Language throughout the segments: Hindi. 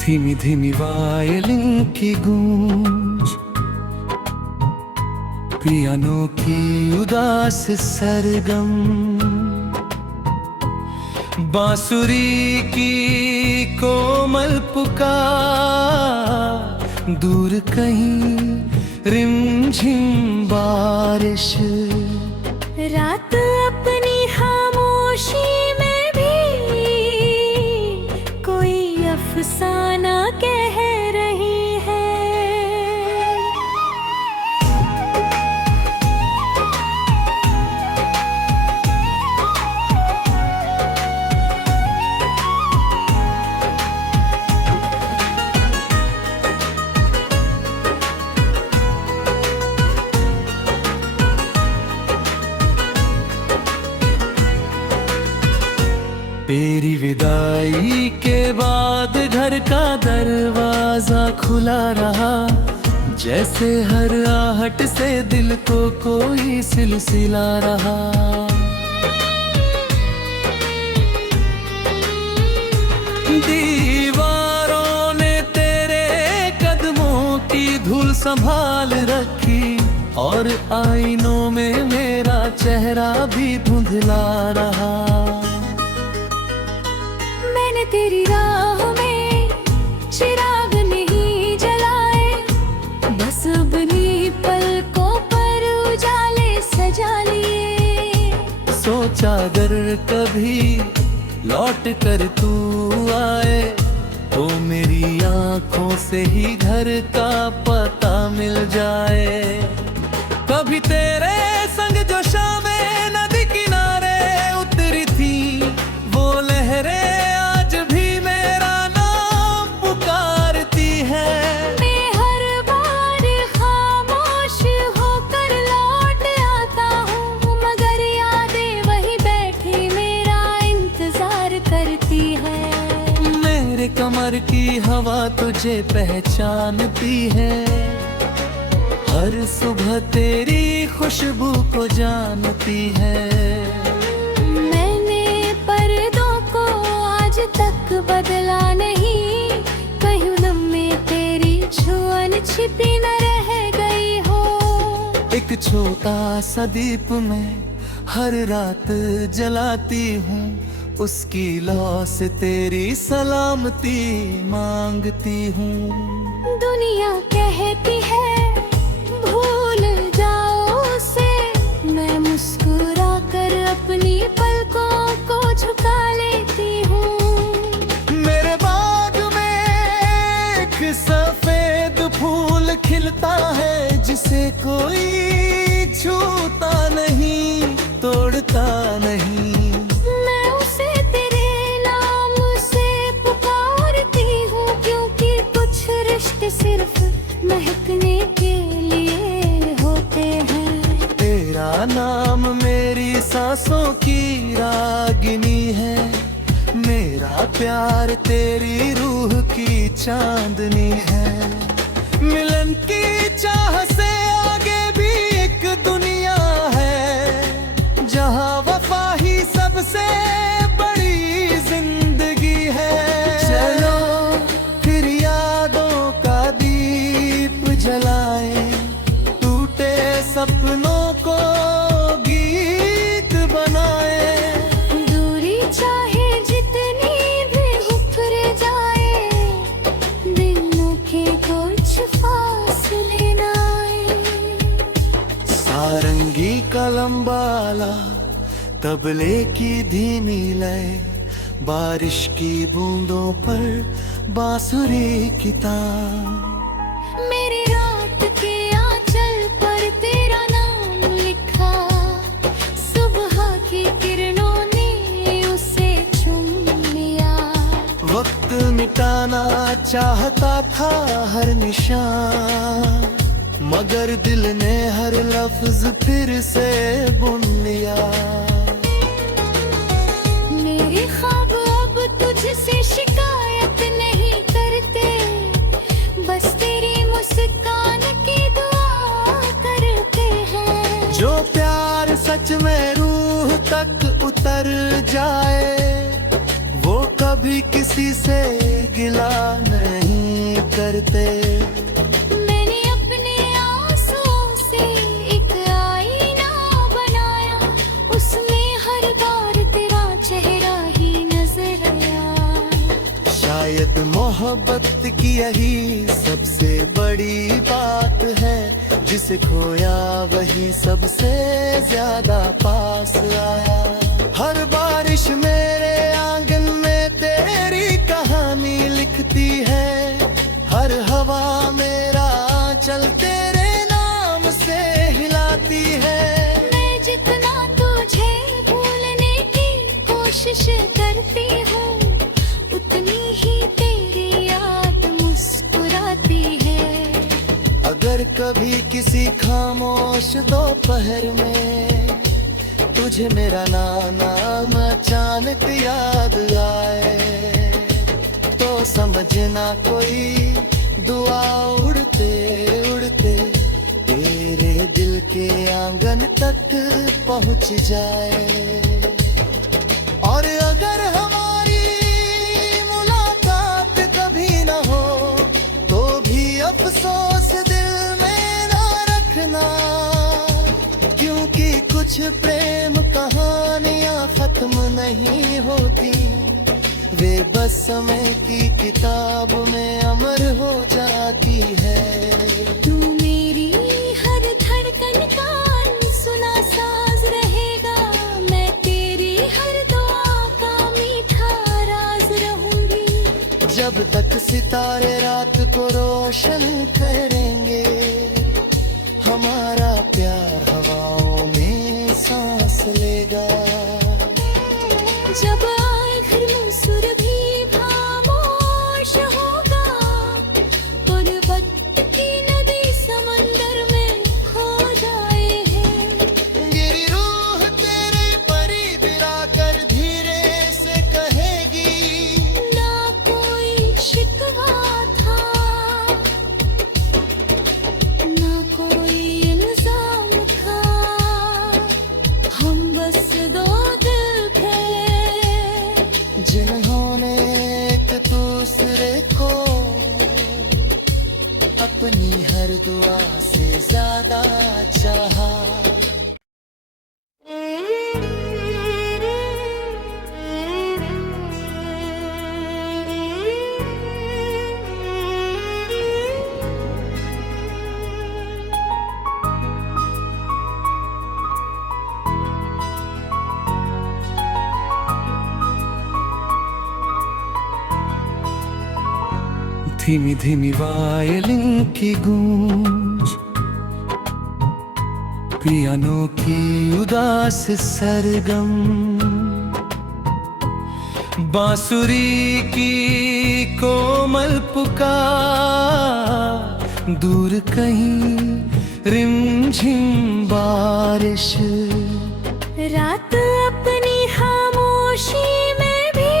धीमी धीमी वायलिन की गूंज, पियानो की उदास सरगम, बांसुरी की कोमल पुकार, दूर कहीं रिमझिम बारिश। रात अपनी खामोशी में भी कोई अफसाना कह रही है। तेरी विदाई के बाद घर का दरवाजा खुला रहा, जैसे हर आहट से दिल को कोई सिलसिला रहा। दीवारों ने तेरे कदमों की धूल संभाल रखी, और आईनों में मेरा चेहरा भी धुंधला रहा। तेरी राह में चिराग नहीं जलाए, बस अपनी पलकों पर उजाले सजा लिए। सोचा अगर कभी लौट कर तू आए, तो मेरी आंखों से ही घर का पता मिल जाए। कभी तेरे संग जो शामें नदी किनारे उतरी थी, वो लहरें कमर की हवा तुझे पहचानती है, हर सुबह तेरी खुशबू को जानती है। मैंने पर्दों को आज तक बदला नहीं, कहीं उनमें तेरी छुअन छिपी न रह गई हो। एक छोटा सा दीप मैं हर रात जलाती हूँ, उसकी लौ से तेरी सलामती मांगती हूँ। दुनिया कहती है भूल जाओ उसे, मैं मुस्कुरा कर अपनी पलकों को झुका लेती हूँ। मेरे बाग में एक सफेद फूल खिलता है, जिसे कोई छूता नहीं, तोड़ता नहीं। सिर्फ महकने के लिए होते हैं। तेरा नाम मेरी सांसों की रागिनी है, मेरा प्यार तेरी रूह की चांदनी है। मिलन की चाह से आगे भी एक दुनिया है, जहाँ वफा ही सबसे बड़ी जिंदगी है। चलो फिर यादों का दीप जलाए, टूटे सपनों को गीत बनाए। दूरी चाहे जितनी भी उभर जाए, दिलों के कुछ फासले न आए। सारंगी का लंबा ला, तबले की धीमी लय, बारिश की बूंदों पर बांसुरी की तान। मेरी रात के आंचल पर तेरा नाम लिखा, सुबह की किरणों ने उसे चुम लिया। वक्त मिटाना चाहता था हर निशान, मगर दिल ने हर लफ्ज फिर से बुन लिया। मेरे ख्वाब अब तुझसे शिकायत नहीं करते, बस तेरी मुस्कान की दुआ करते हैं। जो प्यार सच में रूह तक उतर जाए, वो कभी किसी से गिला नहीं शायद मोहब्बत की यही सबसे बड़ी बात है, जिसे खोया वही सबसे ज्यादा पास आया। हर बारिश मेरे आंगन में तेरी कहानी लिखती है, हर हवा मेरा आंचल तेरे नाम से हिलाती है। मैं जितना तुझे भूलने की कोशिश करती हूँ, उतनी ही तेरी याद मुस्कुराती है। अगर कभी किसी खामोश दोपहर में तुझे मेरा नाम अचानक याद आए, तो समझना कोई दुआ उड़ते उड़ते तेरे दिल के आंगन तक पहुंच जाए। और अगर हमारी मुलाकात कभी न हो, तो भी अफसोस दिल में ना रखना, क्योंकि कुछ प्रेम कहानियां खत्म नहीं होती, वे बस समय की किताब में अमर हो जाती है। तू मेरी हर धड़कन का सुना साज रहेगा, मैं तेरी हर दुआ का मीठा राज रहूंगी। जब तक सितारे रात को रोशन करेंगे, हमारा प्यार हवाओं में सांस लेगा। जब आए घर में सुर भी खामोश होगा, गुर्बत की नदी समंदर में खो जाए है। मेरी रूह तेरे करीब आकर धीरे से कहेगी, ना कोई शिकवा था, ना कोई इल्जाम था, हम बस दो दिल थे जिन्होंने एक दूसरे को अपनी हर दुआ से ज्यादा चाहा। धीमी धीमी वायलिन की गूंज, पियानो की उदास सरगम, बांसुरी की कोमल पुकार, दूर कहीं रिमझिम बारिश। रात अपनी खामोशी में भी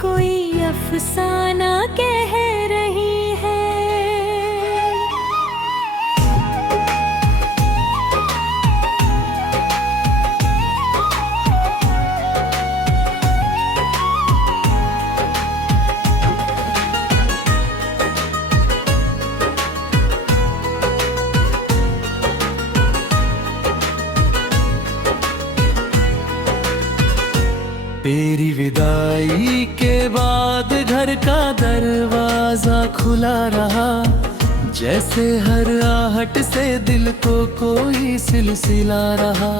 कोई अफसाना कह रही है। तेरी विदाई के बाद घर का दरवाजा खुला रहा, जैसे हर आहट से दिल को कोई सिलसिला रहा।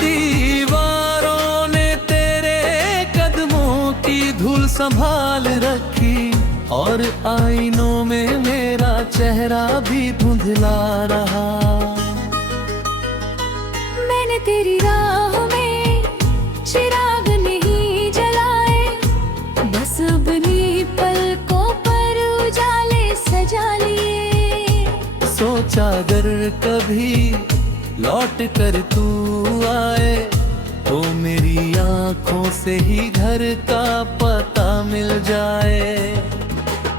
दीवारों ने तेरे कदमों की धूल संभाल रखी, और आईनों में मेरा चेहरा भी धुंधला रहा। मैंने तेरी राह में चिराग नहीं जलाए, बस अपनी पलकों पर उजाले सजा लिए। सोचा अगर कभी लौट कर तू आए, तो मेरी आंखों से ही घर का पता मिल जाए।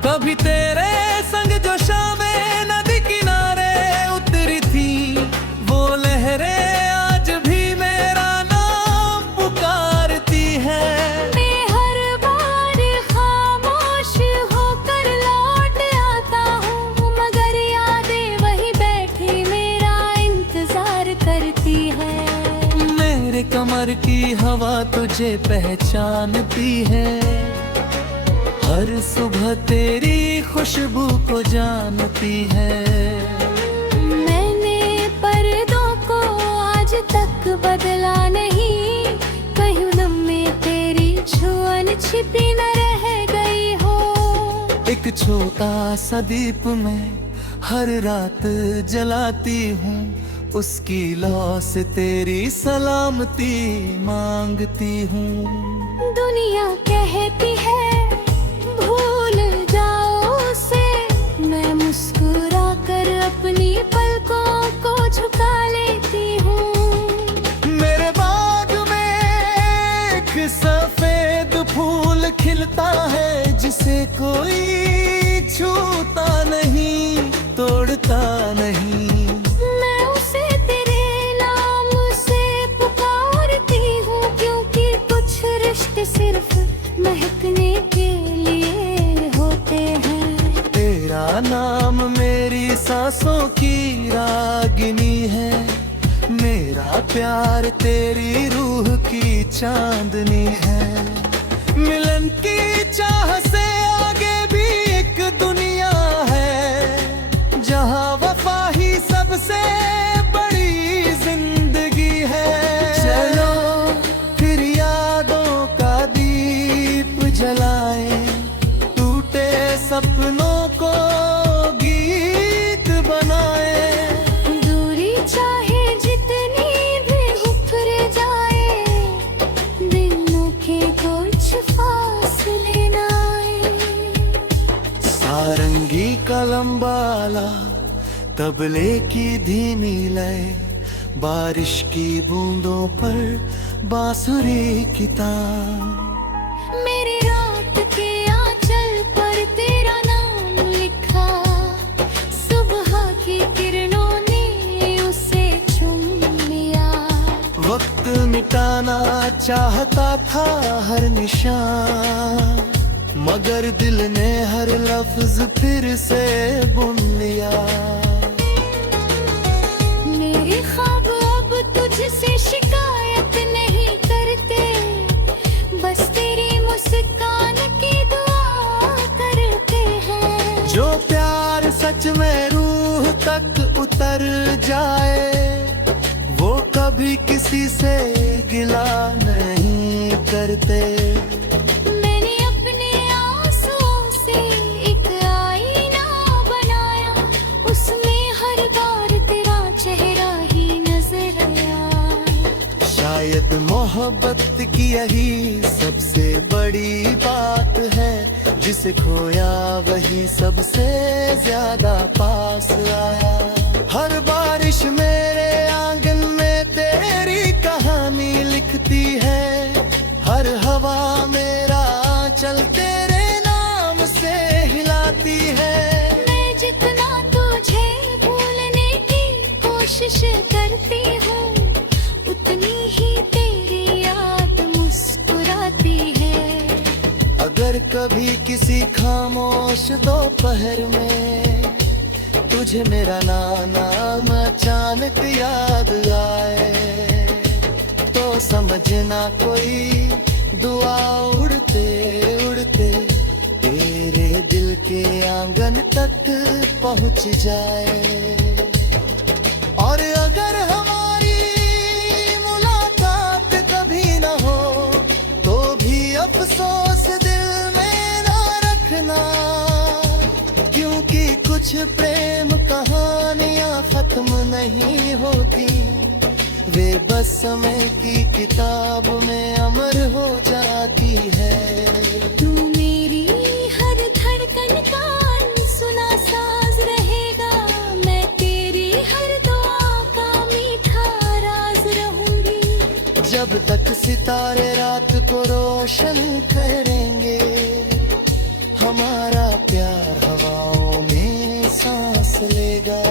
कभी तेरे संग जो शामें नदी किनारे उतरी थी, वो लहरें आज भी मेरा नाम पुकारती है। मैं हर बार खामोश होकर लौट आता हूँ, मगर यादें वहीं बैठी मेरा इंतजार करती है। शहर की हवा तुझे पहचानती है, हर सुबह तेरी खुशबू को जानती है। मैंने पर्दों को आज तक बदला नहीं, कहीं दम में तेरी छुअन छिपी न रह गई हो। एक छोटा सा दीप मैं हर रात जलाती हूँ, उसकी लौ से तेरी सलामती मांगती हूँ। दुनिया कहती है भूल जाओ उसे, मैं मुस्कुरा कर अपनी पलकों को झुका लेती हूँ। मेरे बाग में एक सफेद फूल खिलता है, जिसे कोई छूता नहीं, तोड़ता नहीं। मैं उसे तेरे नाम से पुकारती हूँ, क्योंकि कुछ रिश्ते सिर्फ महकने के लिए होते हैं। तेरा नाम मेरी सांसों की रागिनी है, मेरा प्यार तेरी रूह की चांदनी है। मिलन की चाह से आगे भी एक दुनिया है, जहाँ वफा ही सबसे बड़ी जिंदगी है। चलो फिर यादों का दीप जलाएं, टूटे सपनों को गीत बनाएं। दूरी चाहे जितनी भी उफर जाए, दिलों के कुछ फासले न आए। सारंगी का लंबाला, तबले की धीमी लय, बारिश की बूंदों पर बांसुरी की तान। मेरी रात के आंचल पर तेरा नाम लिखा, सुबह की किरणों ने उसे चुम लिया। वक्त मिटाना चाहता था हर निशान, मगर दिल ने हर लफ्ज फिर से बुन लिया। मेरे ख्वाब अब तुझसे शिकायत नहीं करते, बस तेरी मुस्कान की दुआ करते हैं। जो प्यार सच में रूह तक उतर जाए, वो कभी किसी से गिला नहीं करते। मैंने अपने आंसुओं से एक आईना बनाया, उसमें हर बार तेरा चेहरा ही नजर आया। शायद मोहब्बत की यही सबसे बड़ी बात है, जिसे खोया वही सबसे ज्यादा पास आया। हर बारिश मेरे आंगन में तेरी कहानी लिखती है, हर हवा मेरा आंचल तेरे नाम से हिलाती है। मैं जितना तुझे भूलने की कोशिश करती हूँ, उतनी ही तेरी याद मुस्कुराती है। अगर कभी किसी खामोश दोपहर में तुझे मेरा नाम अचानक याद आए, तो समझना कोई दुआ उड़ते उड़ते तेरे दिल के आंगन तक पहुंच जाए। और अगर हमारी मुलाकात कभी न हो, तो भी अफसोस दिल में ना रखना, क्योंकि कुछ प्रेम कहानियां खत्म नहीं होती, वे बस समय की किताब में अमर हो जाती है। तू मेरी हर धड़कन का सुना साज रहेगा, मैं तेरी हर दुआ का मीठा राज रहूंगी। जब तक सितारे रात को रोशन करेंगे, हमारा प्यार हवाओं में सांस लेगा।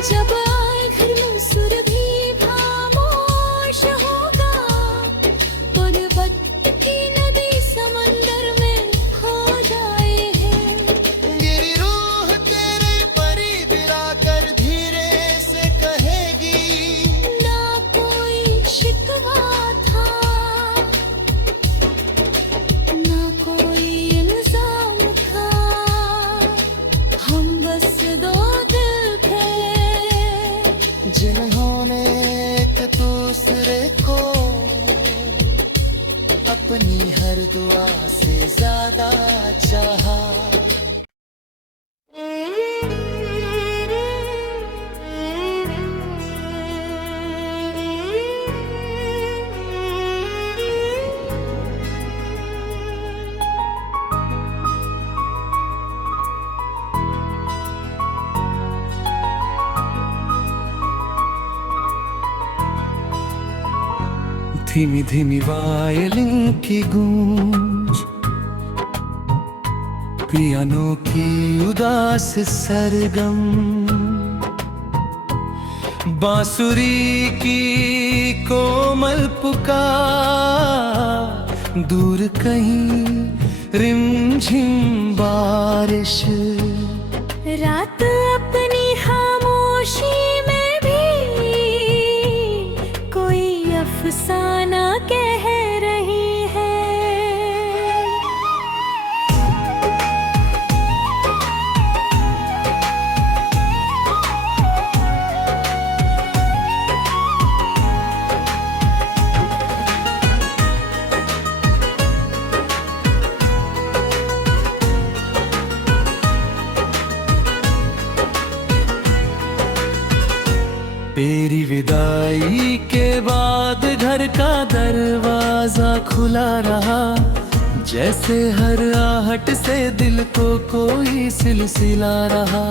जब आए घर में सुर भी खामोश होगा, गुर्बत की नदी समंदर में खो जाए है। मेरी रूह तेरे करीब आकर धीरे से कहेगी, ना कोई शिकवा जिन्होंने एक दूसरे को अपनी हर दुआ से ज्यादा चाहा। धीमी धीमी वायलिन की गूंज, पियानो की उदास सरगम, बांसुरी की कोमल पुकार, दूर कहीं रिमझिम बारिश, रात अपनी खामोशी में भी कोई अफसाना कह रही है। तेरी विदाई के बाद घर का दरवाजा खुला रहा, जैसे हर आहट से दिल को कोई सिलसिला रहा।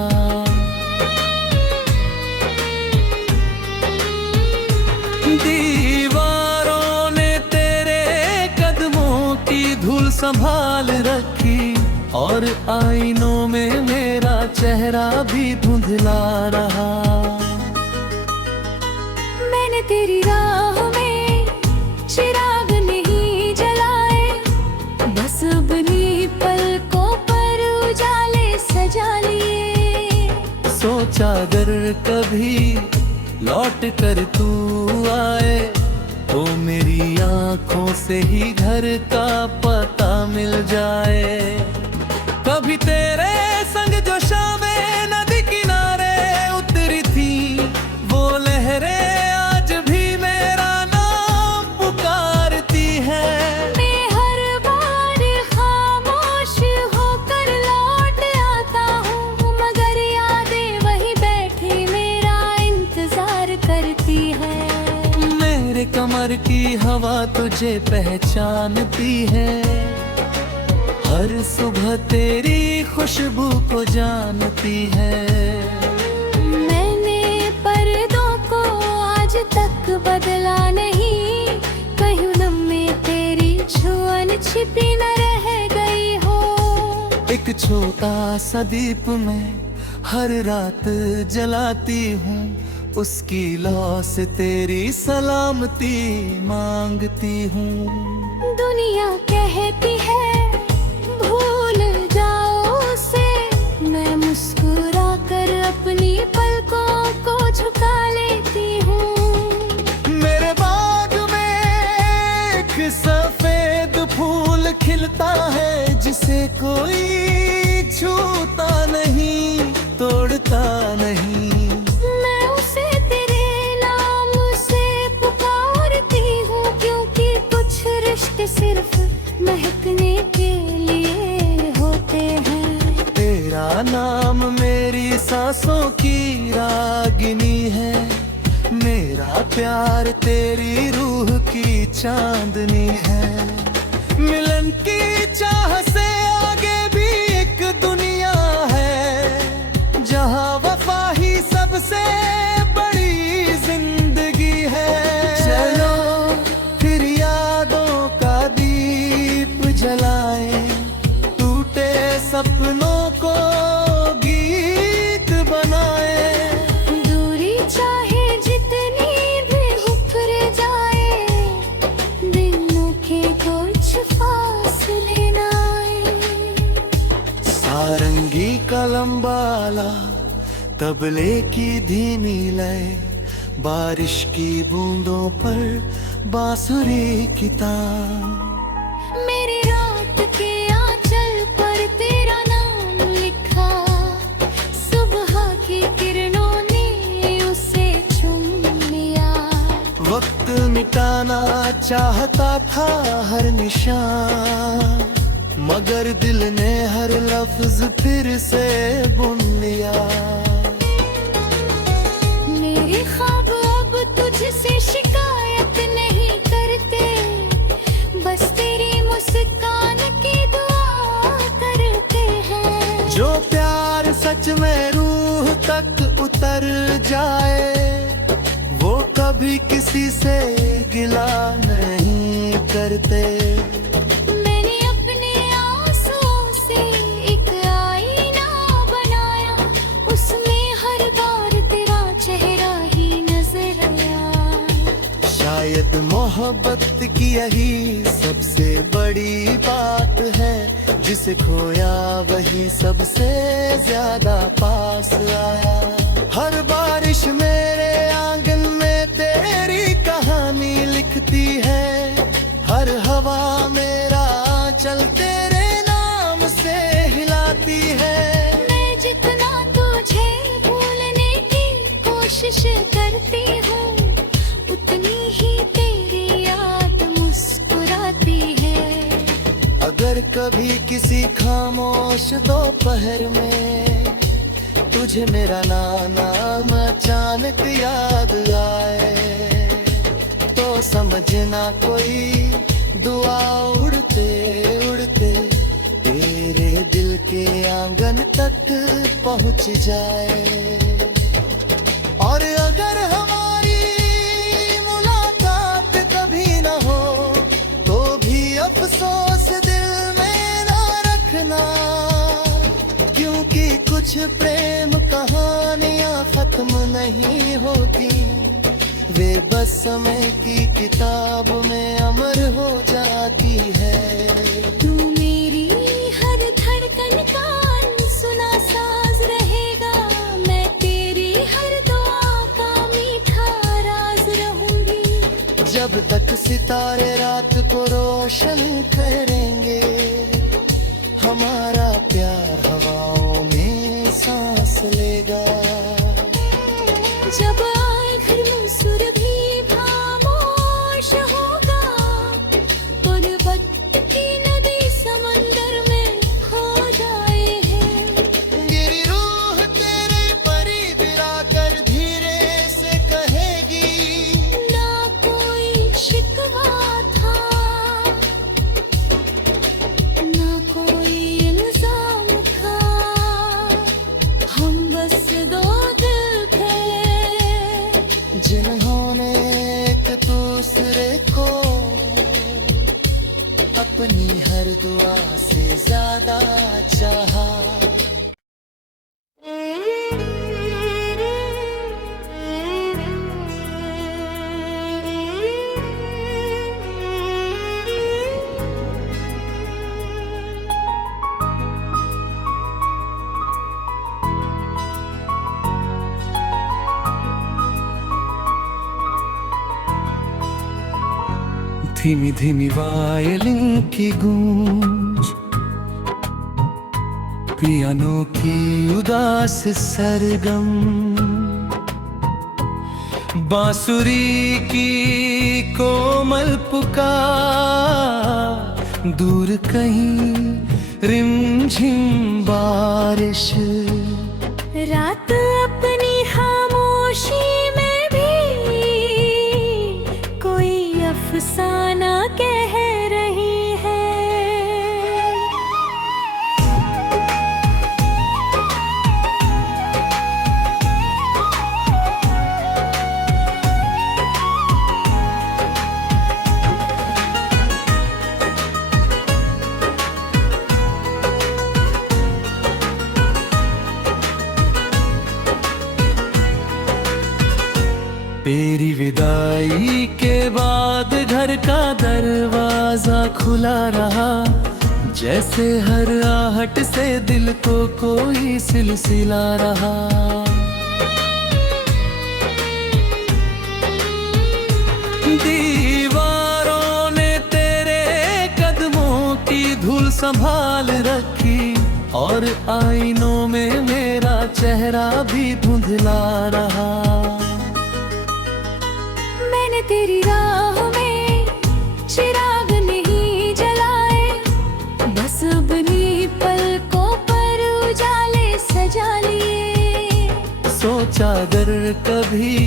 दीवारों ने तेरे कदमों की धूल संभाल रखी, और आईनों में मेरा चेहरा भी धुंधला रहा। तेरी राह में चिराग नहीं जलाए, बस अपनी पलकों पर उजाले सजा लिए। सोचा अगर कभी लौट कर तू आए, तो मेरी आंखों से ही घर का पता मिल जाए। कभी तेरे संग जो शामें नदी किनारे उतरी थी, वो लहरें कमर की हवा तुझे पहचानती है, हर सुबह तेरी खुशबू को जानती है। मैंने पर्दों को आज तक बदला नहीं, कहीं उनमें तेरी छुअन छिपी न रह गई हो। एक छोटा सा दीप मैं हर रात जलाती हूँ, उसकी लौ से तेरी सलामती मांगती हूँ। दुनिया कहती है भूल जाओ उसे, मैं मुस्कुरा कर अपनी पलकों को झुका लेती हूँ। मेरे बाग में एक सफेद फूल खिलता है, जिसे कोई छूता नहीं, तोड़ता नहीं। सिर्फ महकने के लिए होते हैं। तेरा नाम मेरी सांसों की रागिनी है, मेरा प्यार तेरी रूह की चांदनी है। मिलन की चाह से आगे भी एक दुनिया है, जहाँ वफा ही सबसे बड़ी जिंदगी है। चलो फिर यादों का दीप जलाए, टूटे सपनों को गीत बनाए। दूरी चाहे जितनी भी उभर जाए, दिलों के कुछ फासले न आए। सारंगी का लंबा ला, तबले की धीमी लय, बारिश की बूंदों पर बांसुरी की तान। मेरी रात के आंचल पर तेरा नाम लिखा, सुबह की किरणों ने उसे छू चाहता था हर निशान, मगर दिल ने हर लफ्ज फिर से बुन लिया। मेरे ख्वाब अब तुझसे शिकायत नहीं करते, बस तेरी मुस्कान की दुआ करते हैं। जो प्यार सच में रूह तक उतर जाए, वो कभी किसी से गिला नहीं करते। मैंने अपने आंसुओं से एक आईना बनाया, उसमें हर बार तेरा चेहरा ही नजर आया। शायद मोहब्बत की यही सबसे बड़ी बात है, जिसे खोया वही सबसे ज्यादा पास आया। हर बारिश मेरे आंगन में तेरी कहानी लिखती है, हर हवा मेरा आंचल तेरे नाम से हिलाती है। मैं जितना तुझे भूलने की कोशिश करती हूँ, उतनी ही तेरी याद मुस्कुराती है। अगर कभी किसी खामोश दोपहर में तुझे मेरा नाम अचानक याद आए, तो समझना कोई दुआ उड़ते उड़ते तेरे दिल के आंगन तक पहुंच जाए। और अगर हमारी मुलाकात कभी न हो, तो भी अफसोस दिल में ना रखना, क्योंकि कुछ प्रेम कहानियां खत्म नहीं होती, वे बस समय की किताब में अमर हो जाती है। तू मेरी हर धड़कन का सुना साज रहेगा, मैं तेरी हर दुआ का मीठा राज रहूंगी। जब तक सितारे रात को रोशन करेंगे, हमारा प्यार हवाओं में सांस लेगा। जब आए घर में सुर भी खामोश होगा, गुर्बत की नदी समंदर में खो जाए है। मेरी रूह तेरे करीब आकर धीरे से कहेगी, ना कोई शिकवा था, ना कोई इल्जाम था, हम बस दो दिल थे जिन्होंने एक दूसरे को अपनी हर दुआ से ज्यादा चाहा। धीमी धीमी वायलिन की गूंज, पियानो की उदास सरगम, बांसुरी की कोमल पुकार, दूर कहीं रिमझिम बारिश। रात अपनी खामोशी में भी कोई अफसाना कह रही है। तेरी विदाई के बाद घर का दरवाजा खुला रहा, जैसे हर आहट से दिल को कोई सिलसिला रहा। दीवारों ने तेरे कदमों की धूल संभाल रखी, और आईनों में मेरा चेहरा भी धुंधला रहा। तेरी राह में चादर कभी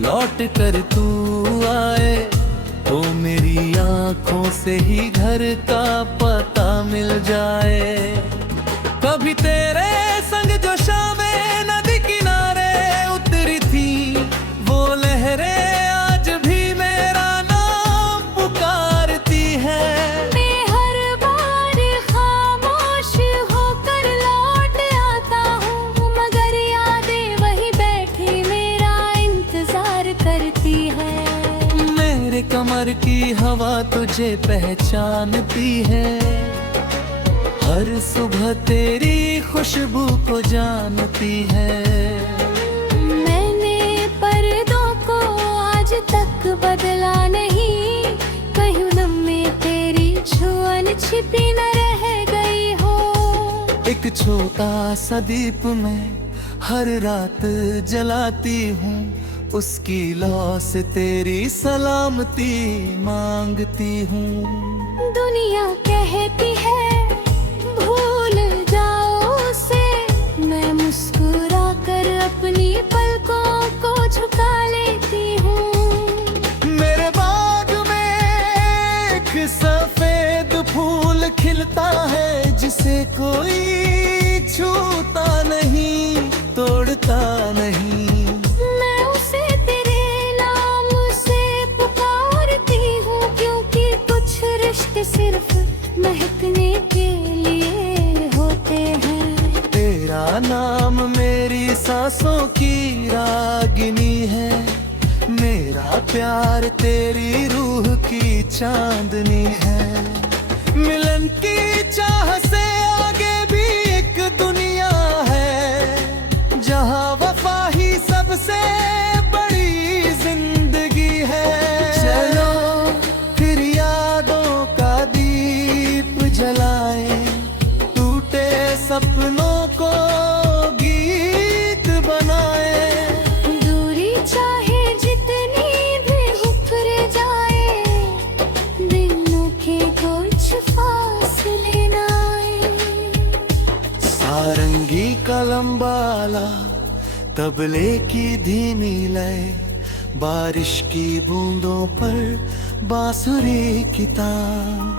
लौट कर तू आए तो मेरी आंखों से ही घर का पता मिल जाए। कभी तेरे संग जो शामें नदी किनारे उतरी थी वो लहरें आज भी मेरा नाम पुकारती है। मैं हर बार खामोश होकर लौट आता हूँ मगर यादें वही बैठी मेरा इंतजार करती है। मेरे कमर की हवा तुझे पहचानती है, हर सुबह तेरी खुशबू को जानती है। मैंने पर्दों को आज तक बदला नहीं, कहीं दम में तेरी छुअन छिपी न रह गई हो। एक छोटा सा दीप मैं हर रात जलाती हूँ, उसकी लौ से तेरी सलामती मांगती हूँ। दुनिया कहती है भूल जाओ उसे, मैं मुस्कुरा कर अपनी पलकों को झुका लेती हूँ। मेरे बाग में एक सफेद फूल खिलता है जिसे कोई छूता नहीं तोड़ता नहीं। मैं उसे तेरे नाम से पुकारती हूँ क्योंकि कुछ रिश्ते सिर्फ महकने के लिए होते हैं। तेरा नाम मेरी सांसों की रागिनी है, मेरा प्यार तेरी रूह की चांदनी है। मिलन की चाह से आगे भी एक दुनिया है जहाँ वफा ही सबसे बड़ी जिंदगी है। चलो फिर यादों का दीप जलाए, टूटे सपनों को गीत बनाए। दूरी चाहे जितनी भी उखर जाए, दिलों के कुछ फासले न आए। सारंगी का लंबाला, तबले की धीमी लय, बारिश की बूंदों पर बांसुरी की तान।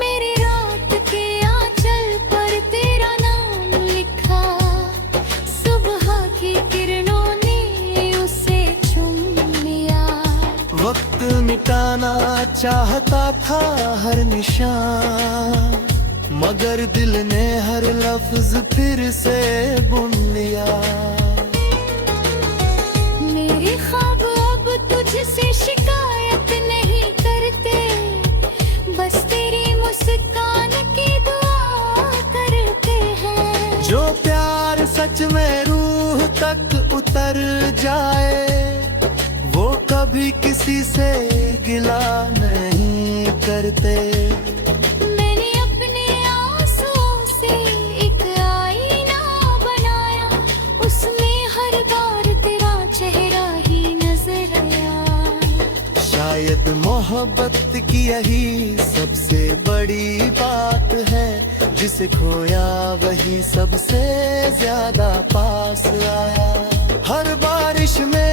मेरी रात के आंचल पर तेरा नाम लिखा, सुबह की किरणों ने उसे चुम लिया। वक्त मिटाना चाहता था हर निशान, मगर दिल ने हर लफ्ज फिर से बुन लिया। मेरे ख्वाब अब तुझसे शिकायत नहीं करते, बस तेरी मुस्कान की दुआ करते हैं। जो प्यार सच में रूह तक उतर जाए वो कभी किसी से गिला नहीं करते। मैंने अपने आंसुओं से एक आईना बनाया, उसमें हर बार तेरा चेहरा ही नजर आया। शायद मोहब्बत की यही सबसे बड़ी बात है, जिसे खोया वही सबसे ज्यादा पास आया। हर बारिश में